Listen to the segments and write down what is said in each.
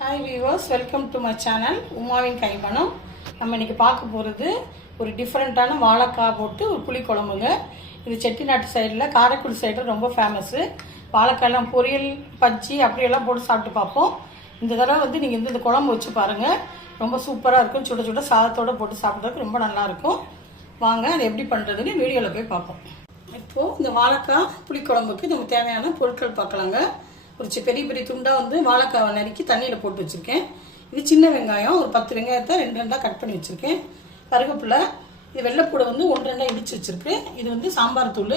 Hi viewers, welcome to my channel உமாவின் கைமணம். நம்ம இன்றைக்கி பார்க்க போகிறது ஒரு டிஃப்ரெண்ட்டான வாழைக்காய் போட்டு ஒரு புளிக்குழம்புங்க. இது செட்டிநாட்டு சைடில், காரைக்குடி சைடில் ரொம்ப ஃபேமஸ்ஸு. வாழைக்காயெல்லாம் பொரியல், பஜ்ஜி அப்படியெல்லாம் போட்டு சாப்பிட்டு பார்ப்போம். இந்த தடவை வந்து நீங்கள் இந்த குழம்பு வச்சு பாருங்கள், ரொம்ப சூப்பராக இருக்கும். சுட சுட சாதத்தோடு போட்டு சாப்பிட்றதுக்கு ரொம்ப நல்லாயிருக்கும். வாங்க அது எப்படி பண்ணுறதுன்னு வீடியோவில் போய் பார்ப்போம். இப்போது இந்த வாழைக்காய் புளிக்குழம்புக்கு நம்ம தேவையான பொருட்கள் பார்க்கலாங்க. ஒரு பெரிய பெரிய துண்டாக வந்து வாழைக்காவை நறுக்கி தண்ணியில் போட்டு வச்சுருக்கேன். இது சின்ன வெங்காயம், ஒரு 10 வெங்காயத்தை 2 கட் பண்ணி வச்சுருக்கேன். கருவேப்பிலை, இது வெள்ளைப்பூடை வந்து 1-2 இடித்து வச்சுருக்கு. இது வந்து சாம்பார் தூள்.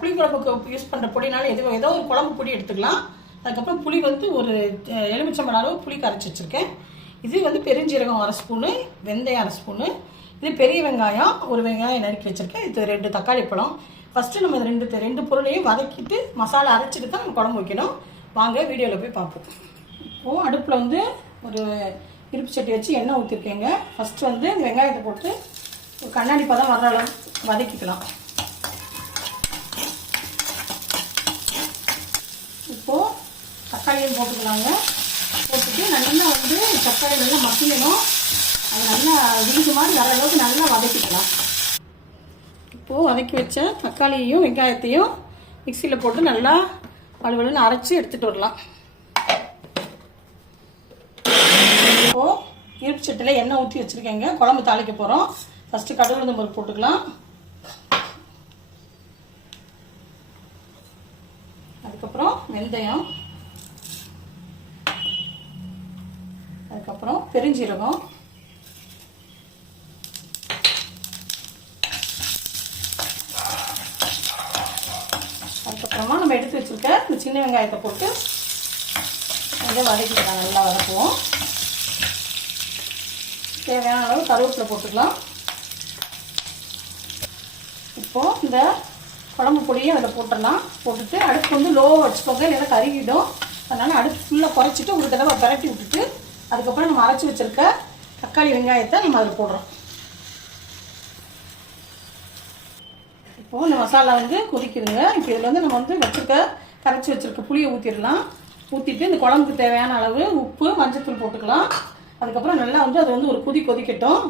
புளிக்குழம்புக்கு யூஸ் பண்ணுற பொடினாலும் ஏதோ ஒரு குழம்பு பொடி எடுத்துக்கலாம். அதுக்கப்புறம் புளி வந்து ஒரு எலுமிச்சம்பழம் அளவு புளி கரைச்சி வச்சுருக்கேன். இது வந்து பெருஞ்சீரகம் 1/2 ஸ்பூனு, வெந்தயம் 1/2 ஸ்பூனு. இது பெரிய வெங்காயம், ஒரு வெங்காயம் நறுக்கி வச்சுருக்கேன். இது 2 தக்காளி பழம். ஃபஸ்ட்டு நம்ம ரெண்டு பொருளையும் வதக்கிட்டு மசாலா அரைச்சிட்டு தான் நம்ம குழம்பு வைக்கணும். வாங்க வீடியோவில் போய் பார்ப்போம். இப்போது அடுப்பில் வந்து ஒரு இருப்பு சட்டி வச்சு எண்ணெய் ஊற்றிருக்கேங்க. ஃபஸ்ட்டு வந்து இந்த வெங்காயத்தை போட்டு ஒரு கண்ணாடி பதம் வர்ற அளவு வதக்கிக்கலாம். இப்போது தக்காளியும் போட்டுக்கலாங்க. போட்டுட்டு நல்லா வந்து தக்காளி நல்லா மசியணும். அது நல்லா விழுது மாதிரி வர அளவுக்கு நல்லா வதக்கிக்கலாம். இப்போது வதக்கி வச்ச தக்காளியையும் வெங்காயத்தையும் மிக்சியில் போட்டு நல்லா வலுவலுன்னு அரைச்சி எடுத்துகிட்டு வரலாம். இப்போது இருப்பு சட்டியில் எண்ணெய் ஊற்றி வச்சுருக்கேங்க. குழம்பு தாளிக்க போகிறோம். ஃபஸ்ட்டு கடுகு உளுந்தம் பருப்பு போட்டுக்கலாம். அதுக்கப்புறம் வெந்தயம், அதுக்கப்புறம் பெருஞ்சீரகம், அதுக்கப்புறமா நம்ம எடுத்து வச்சுருக்க இந்த சின்ன வெங்காயத்தை போட்டு கொஞ்சம் வதக்கிக்கலாம். நல்லா வதக்குவோம். தேவையான அளவு கருவேப்பிலை போட்டுக்கலாம். இப்போது இந்த குழம்பு பொடியை அதில் போட்டுடலாம். போட்டுட்டு அடுப்பு வந்து லோவாக வச்சுக்கோங்க, இல்லைன்னா கருகிடும். அதனால் அடுப்பு ஃபுல்லாக குறைச்சிட்டு ஒரு தடவை பரட்டி விட்டுட்டு அதுக்கப்புறம் நம்ம அரைச்சி வச்சுருக்க தக்காளி வெங்காயத்தை நம்ம அதில் போடுறோம். இப்போது இந்த மசாலா வந்து கொதிக்குதுங்க. இப்போ இதில் வந்து நம்ம வந்து கரைச்சி வச்சுருக்க புளியை ஊற்றிடலாம். ஊற்றிட்டு இந்த குழம்புக்கு தேவையான அளவு உப்பு, மஞ்சத்தூள் போட்டுக்கலாம். அதுக்கப்புறம் நல்லா வந்து அது வந்து ஒரு கொதிக்கட்டும்.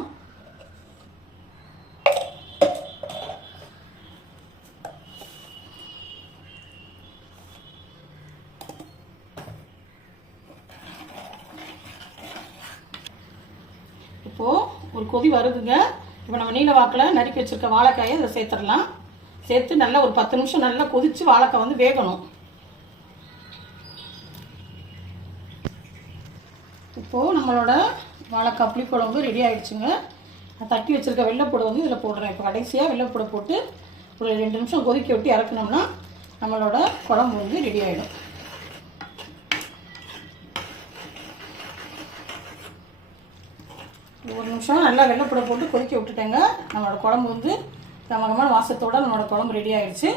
இப்போது ஒரு கொதி வருதுங்க. இப்போ நம்ம நீல வாக்கில் நறுக்கி வச்சுருக்க வாழைக்காயை அதில் சேர்த்துடலாம். சேர்த்து நல்லா ஒரு 10 நிமிஷம் நல்லா கொதித்து வாழைக்காய் வந்து வேகணும். இப்போது நம்மளோட வாழைக்காய் புளிக்குழம்பு ரெடி ஆகிடுச்சுங்க. தட்டி வச்சுருக்க வெள்ளைப்பூடை வந்து இதில் போடுறேன். இப்போ கடைசியாக வெள்ளைப்பூடை போட்டு ஒரு 2 நிமிஷம் கொதிக்க விட்டு இறக்கணும்னா நம்மளோட குழம்பு வந்து ரெடி ஆகிடும். ஒரு நிமிஷம் நல்லா வெள்ளைப்பூடை போட்டு கொதிக்க விட்டுட்டேங்க. நம்மளோட குழம்பு வந்து கமகமான வாசத்தோடு நம்மளோட குழம்பு ரெடி ஆகிடுச்சு.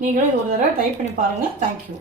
நீங்களும் இது ஒரு தடவை ட்ரை பண்ணி பாருங்கள். தேங்க்யூ.